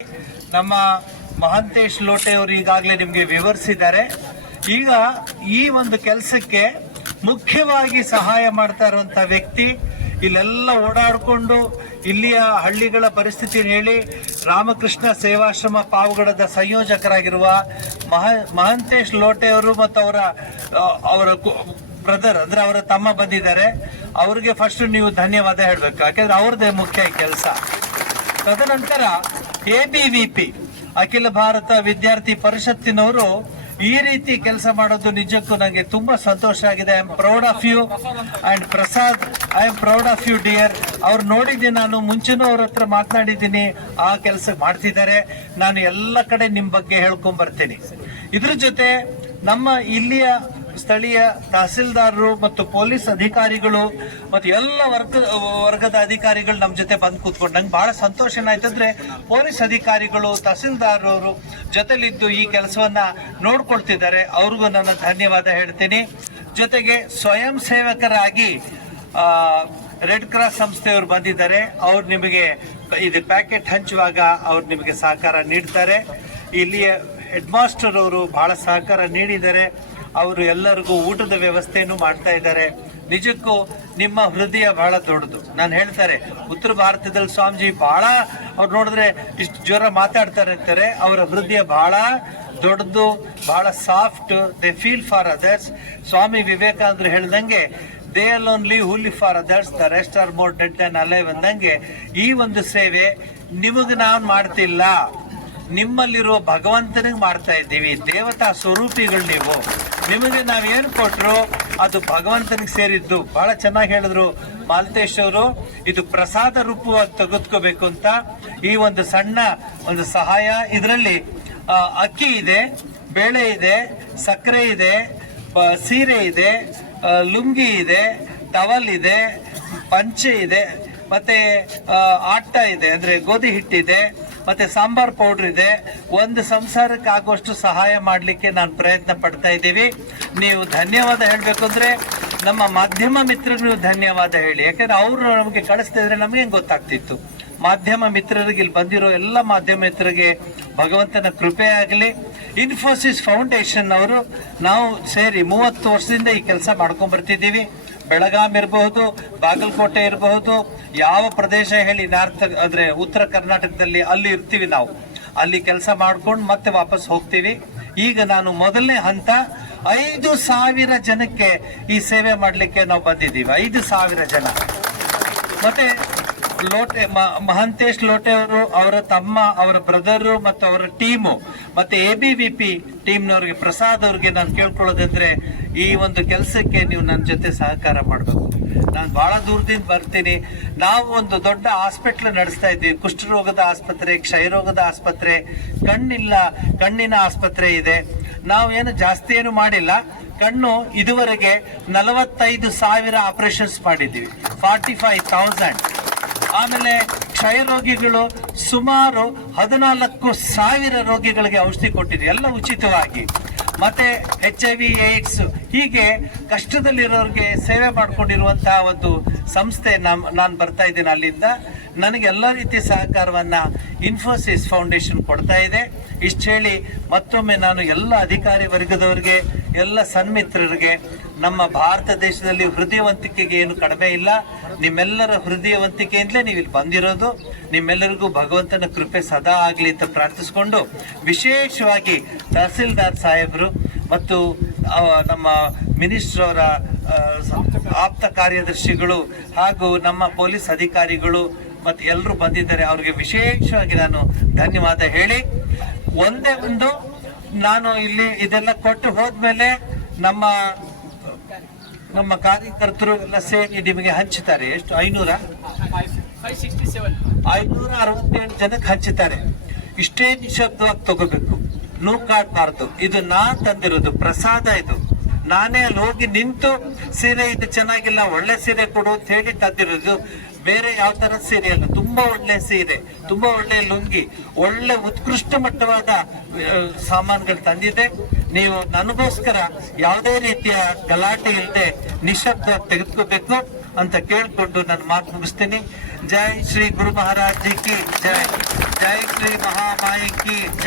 ನಮ್ಮ ಮಹಾಂತೇಶ್ ಲೋಟೆ ಅವರು ಈಗಾಗಲೇ ನಿಮಗೆ ವಿವರಿಸಿದ್ದಾರೆ. ಈಗ ಈ ಒಂದು ಕೆಲಸಕ್ಕೆ ಮುಖ್ಯವಾಗಿ ಸಹಾಯ ಮಾಡ್ತಾ ಇರುವಂತ ವ್ಯಕ್ತಿ, ಇಲ್ಲೆಲ್ಲ ಓಡಾಡಿಕೊಂಡು ಇಲ್ಲಿಯ ಹಳ್ಳಿಗಳ ಪರಿಸ್ಥಿತಿ ಹೇಳಿ ರಾಮಕೃಷ್ಣ ಸೇವಾಶ್ರಮ ಪಾವಗಡದ ಸಂಯೋಜಕರಾಗಿರುವ ಮಹಾಂತೇಶ್ ಲೋಟೆ ಅವರು ಮತ್ತು ಅವರ ಬ್ರದರ್ ಅಂದ್ರೆ ಅವರ ತಮ್ಮ ಬಂದಿದ್ದಾರೆ. ಅವ್ರಿಗೆ ಫಸ್ಟ್ ನೀವು ಧನ್ಯವಾದ ಹೇಳಬೇಕು, ಯಾಕೆಂದ್ರೆ ಅವ್ರದ್ದೇ ಮುಖ್ಯ ಕೆಲಸ. ತದನಂತರ ABVP ಅಖಿಲ ಭಾರತ ವಿದ್ಯಾರ್ಥಿ ಪರಿಷತ್ತಿನವರು ಈ ರೀತಿ ಕೆಲಸ ಮಾಡೋದು ನಿಜಕ್ಕೂ ನನಗೆ ತುಂಬಾ ಸಂತೋಷ ಆಗಿದೆ. I am proud of you and Prasad, I am proud of you dear. ಅವ್ರು ನೋಡಿದ್ದೀನಿ, ನಾನು ಮುಂಚೆನೂ ಅವ್ರ ಹತ್ರ ಮಾತನಾಡಿದ್ದೀನಿ, ಆ ಕೆಲಸ ಮಾಡ್ತಿದ್ದಾರೆ. ನಾನು ಎಲ್ಲ ಕಡೆ ನಿಮ್ ಬಗ್ಗೆ ಹೇಳ್ಕೊಂಡ್ ಬರ್ತೀನಿ. ಇದ್ರ ಜೊತೆ ನಮ್ಮ ಇಲ್ಲಿಯ ಸ್ಥಳೀಯ ತಹಸೀಲ್ದಾರರು ಮತ್ತು ಪೊಲೀಸ್ ಅಧಿಕಾರಿಗಳು ಮತ್ತು ಎಲ್ಲ ವರ್ಗದ ಅಧಿಕಾರಿಗಳು ನಮ್ಮ ಜೊತೆ ಬಂದು ಕೂತ್ಕೊಂಡು ನಂಗೆ ಬಹಳ ಸಂತೋಷ ಏನಾಯ್ತಂದ್ರೆ, ಪೊಲೀಸ್ ಅಧಿಕಾರಿಗಳು ತಹಸೀಲ್ದಾರರು ಜೊತೆಲಿದ್ದು ಈ ಕೆಲಸವನ್ನ ನೋಡ್ಕೊಳ್ತಿದ್ದಾರೆ. ಅವ್ರಿಗೂ ನಾನು ಧನ್ಯವಾದ ಹೇಳ್ತೀನಿ. ಜೊತೆಗೆ ಸ್ವಯಂ ಸೇವಕರಾಗಿ ರೆಡ್ ಕ್ರಾಸ್ ಸಂಸ್ಥೆಯವರು ಬಂದಿದ್ದಾರೆ. ಅವ್ರು ನಿಮಗೆ ಇದು ಪ್ಯಾಕೆಟ್ ಹಂಚುವಾಗ ಅವ್ರು ನಿಮಗೆ ಸಹಕಾರ ನೀಡ್ತಾರೆ. ಇಲ್ಲಿಯ ಹೆಡ್ ಮಾಸ್ಟರ್ ಅವರು ಬಹಳ ಸಹಕಾರ ನೀಡಿದ್ದಾರೆ. ಅವರು ಎಲ್ಲರಿಗೂ ಊಟದ ವ್ಯವಸ್ಥೆಯನ್ನು ಮಾಡ್ತಾ ಇದ್ದಾರೆ. ನಿಜಕ್ಕೂ ನಿಮ್ಮ ಹೃದಯ ಬಹಳ ದೊಡ್ಡದು. ನಾನು ಹೇಳ್ತಾರೆ, ಉತ್ತರ ಭಾರತದಲ್ಲಿ ಸ್ವಾಮೀಜಿ ಬಹಳ ಅವ್ರು ನೋಡಿದ್ರೆ ಇಷ್ಟು ಜೋರ ಮಾತಾಡ್ತಾರೆ ಅಂತಾರೆ. ಅವರ ಹೃದಯ ಬಹಳ ದೊಡ್ಡದು, ಬಹಳ soft. They feel for others. Swami ವಿವೇಕಾನಂದರು ಹೇಳ್ದಂಗೆ, they alone live who live for others, the rest are more dead than alive ಅಂದಂಗೆ, ಈ ಒಂದು ಸೇವೆ ನಿಮಗೆ ನಾವು ಮಾಡ್ತಿಲ್ಲ, ನಿಮ್ಮಲ್ಲಿರುವ ಭಗವಂತನಿಗೆ ಮಾಡ್ತಾ ಇದ್ದೀವಿ. ದೇವತಾ ಸ್ವರೂಪಿಗಳು ನೀವು. ನಿಮಗೆ ನಾವೇನು ಕೊಟ್ರು ಅದು ಭಗವಂತನಿಗೆ ಸೇರಿದ್ದು. ಬಹಳ ಚೆನ್ನಾಗಿ ಹೇಳಿದ್ರು ಮಾಲತೇಶ್ ಅವರು. ಇದು ಪ್ರಸಾದ ರೂಪವಾಗಿ ತೆಗೆದುಕೋಬೇಕು ಅಂತ ಈ ಒಂದು ಸಣ್ಣ ಒಂದು ಸಹಾಯ. ಇದರಲ್ಲಿ ಅಕ್ಕಿ ಇದೆ, ಬೇಳೆ ಇದೆ, ಸಕ್ಕರೆ ಇದೆ, ಸೀರೆ ಇದೆ, ಲುಂಗಿ ಇದೆ, ಟವಲ್ ಇದೆ, ಪಂಚೆ ಇದೆ, ಮತ್ತೆ ಆಟ ಇದೆ ಅಂದ್ರೆ ಗೋಧಿ ಹಿಟ್ಟಿದೆ, ಮತ್ತೆ ಸಾಂಬಾರ್ ಪೌಡರ್ ಇದೆ. ಒಂದು ಸಂಸಾರಕ್ಕೆ ಆಗುವಷ್ಟು ಸಹಾಯ ಮಾಡಲಿಕ್ಕೆ ನಾನು ಪ್ರಯತ್ನ ಪಡ್ತಾ ಇದ್ದೀವಿ. ನೀವು ಧನ್ಯವಾದ ಹೇಳಬೇಕು ಅಂದ್ರೆ ನಮ್ಮ ಮಾಧ್ಯಮ ಮಿತ್ರರಿಗೆ ನೀವು ಧನ್ಯವಾದ ಹೇಳಿ. ಯಾಕಂದ್ರೆ ಅವರು ನಮಗೆ ಕಳಿಸ್ತಾ ಇದ್ರೆ ನಮಗೆ ಗೊತ್ತಾಗ್ತಿತ್ತು. ಮಾಧ್ಯಮ ಮಿತ್ರರಿಗೆ, ಇಲ್ಲಿ ಬಂದಿರೋ ಎಲ್ಲ ಮಾಧ್ಯಮ ಮಿತ್ರರಿಗೆ ಭಗವಂತನ ಕೃಪೆ ಆಗಲಿ. ಇನ್ಫೋಸಿಸ್ ಫೌಂಡೇಶನ್ ಅವರು ನಾವು ಸೇರಿ 30 ವರ್ಷದಿಂದ ಈ ಕೆಲಸ ಮಾಡ್ಕೊಂಡ್ ಬರ್ತಿದ್ದೀವಿ. ಬೆಳಗಾಂ ಇರಬಹುದು, ಬಾಗಲಕೋಟೆ ಇರಬಹುದು, ಯಾವ ಪ್ರದೇಶ ಹೇಳಿ ನಾರ್ತ್ ಅಂದ್ರೆ ಉತ್ತರ ಕರ್ನಾಟಕದಲ್ಲಿ ಅಲ್ಲಿ ಇರ್ತೀವಿ ನಾವು. ಅಲ್ಲಿ ಕೆಲಸ ಮಾಡ್ಕೊಂಡು ಮತ್ತೆ ವಾಪಸ್ ಹೋಗ್ತೀವಿ. ಈಗ ನಾನು ಮೊದಲನೇ ಹಂತ 5,000 ಜನಕ್ಕೆ ಈ ಸೇವೆ ಮಾಡಲಿಕ್ಕೆ ನಾವು ಬಂದಿದ್ದೀವಿ. 5,000 ಜನ. ಮತ್ತೆ ಲೋಟೆ ಮಹಾಂತೇಶ್ ಲೋಟೆ ಅವರು, ಅವರ ತಮ್ಮ, ಅವರ ಬ್ರದರು ಮತ್ತು ಅವರ ಟೀಮು, ಮತ್ತೆ ABVP ಟೀಮ್ನವ್ರಿಗೆ, ಪ್ರಸಾದ್ ಅವ್ರಿಗೆ ನಾನು ಕೇಳ್ಕೊಳ್ಳೋದಂದ್ರೆ, ಈ ಒಂದು ಕೆಲಸಕ್ಕೆ ನೀವು ನನ್ನ ಜೊತೆ ಸಹಕಾರ ಮಾಡಬೇಕು. ನಾನು ಬಹಳ ದೂರದಿಂದ ಬರ್ತೀನಿ. ನಾವು ಒಂದು ದೊಡ್ಡ ಹಾಸ್ಪಿಟ್ಲ್ ನಡೆಸ್ತಾ ಇದ್ದೀವಿ. ಕುಷ್ಠರೋಗದ ಆಸ್ಪತ್ರೆ, ಕ್ಷಯರೋಗದ ಆಸ್ಪತ್ರೆ, ಕಣ್ಣಿನ ಆಸ್ಪತ್ರೆ ಇದೆ. ನಾವು ಏನು ಜಾಸ್ತಿ ಏನು ಮಾಡಿಲ್ಲ. ಕಣ್ಣು ಇದುವರೆಗೆ 45,000 ಆಪರೇಷನ್ಸ್ ಮಾಡಿದ್ದೀವಿ, 45,000. ಆಮೇಲೆ ಕ್ಷಯ ರೋಗಿಗಳು ಸುಮಾರು 14,000 ರೋಗಿಗಳಿಗೆ ಔಷಧಿ ಕೊಟ್ಟಿದ್ವಿ, ಎಲ್ಲ ಉಚಿತವಾಗಿ. ಮತ್ತೆ HIV AIDS ಹೀಗೆ ಕಷ್ಟದಲ್ಲಿರೋರಿಗೆ ಸೇವೆ ಮಾಡ್ಕೊಂಡಿರುವಂತಹ ಒಂದು ಸಂಸ್ಥೆ ನಾನು ಬರ್ತಾ ಇದ್ದೀನಿ ಅಲ್ಲಿಂದ. ನನಗೆ ಎಲ್ಲ ರೀತಿಯ ಸಹಕಾರವನ್ನ ಇನ್ಫೋಸಿಸ್ ಫೌಂಡೇಶನ್ ಕೊಡ್ತಾ ಇದೆ. ಇಷ್ಟು ಹೇಳಿ ಮತ್ತೊಮ್ಮೆ ನಾನು ಎಲ್ಲ ಅಧಿಕಾರಿ ವರ್ಗದವರಿಗೆ, ಎಲ್ಲ ಸನ್ಮಿತ್ರರಿಗೆ, ನಮ್ಮ ಭಾರತ ದೇಶದಲ್ಲಿ ಹೃದಯವಂತಿಕೆಗೆ ಏನು ಕಡಿಮೆ ಇಲ್ಲ. ನಿಮ್ಮೆಲ್ಲರ ಹೃದಯವಂತಿಕೆಯಿಂದಲೇ ನೀವು ಇಲ್ಲಿ ಬಂದಿರೋದು. ನಿಮ್ಮೆಲ್ಲರಿಗೂ ಭಗವಂತನ ಕೃಪೆ ಸದಾ ಆಗಲಿ ಅಂತ ಪ್ರಾರ್ಥಿಸಿಕೊಂಡು, ವಿಶೇಷವಾಗಿ ತಹಸೀಲ್ದಾರ್ ಸಾಹೇಬರು ಮತ್ತು ನಮ್ಮ ಮಿನಿಸ್ಟರ್ ಅವರ ಆಪ್ತ ಕಾರ್ಯದರ್ಶಿಗಳು ಹಾಗೂ ನಮ್ಮ ಪೊಲೀಸ್ ಅಧಿಕಾರಿಗಳು ಮತ್ತೆ ಎಲ್ಲರೂ ಬಂದಿದ್ದಾರೆ. ಅವ್ರಿಗೆ ವಿಶೇಷವಾಗಿ ನಾನು ಧನ್ಯವಾದ ಹೇಳಿ, ಒಂದೇ ಒಂದು ನಾನು ಇಲ್ಲಿ ಇದೆಲ್ಲ ಕೊಟ್ಟು ಹೋದ್ಮೇಲೆ ನಮ್ಮ ಕಾರ್ಯಕರ್ತರು ಎಲ್ಲ ಸೇರಿ ನಿಮಗೆ ಹಂಚುತ್ತಾರೆ. ಎಷ್ಟು? 567 ಜನಕ್ಕೆ ಹಂಚುತ್ತಾರೆ. ಇಷ್ಟೇ ನಿಶಬ್ದವಾಗಿ ತಗೋಬೇಕು, ನೂಕಾಡ್ಬಾರ್ದು. ಇದು ನಾನ್ ತಂದಿರೋದು ಪ್ರಸಾದ. ಇದು ನಾನೇ ಅಲ್ಲಿ ಹೋಗಿ ನಿಂತು ಸೀರೆ ಇದು ಚೆನ್ನಾಗಿಲ್ಲ, ಒಳ್ಳೆ ಸೀರೆ ಕೊಡು ಅಂತ ಹೇಳಿ ತಂದಿರೋದು. ಬೇರೆ ಯಾವ ತರ ಸೀರೆ ಅಲ್ಲ, ತುಂಬಾ ಒಳ್ಳೆ ಸೀರೆ, ತುಂಬಾ ಒಳ್ಳೆ ಲುಂಗಿ, ಒಳ್ಳೆ ಉತ್ಕೃಷ್ಟ ಮಟ್ಟವಾದ ಸಾಮಾನುಗಳು ತಂದಿದೆ. ನೀವು ನನಗೋಸ್ಕರ ಯಾವುದೇ ರೀತಿಯ ಗಲಾಟೆ ಇಲ್ಲದೆ ನಿಶಬ್ದ ತೆಗೆದುಕೋಬೇಕು. ಅಂತ ಕೇಳ್ಕೊಂಡು ನನ್ನ ಮಾತು ಮುಗಿಸ್ತೀನಿ. ಜೈ ಶ್ರೀ ಗುರು ಮಹಾರಾಜ್ ಜಿ ಕಿ ಜೈ, ಜೈ ಶ್ರೀ ಮಹಾಮಾಯಿ ಕಿ ಜೈ.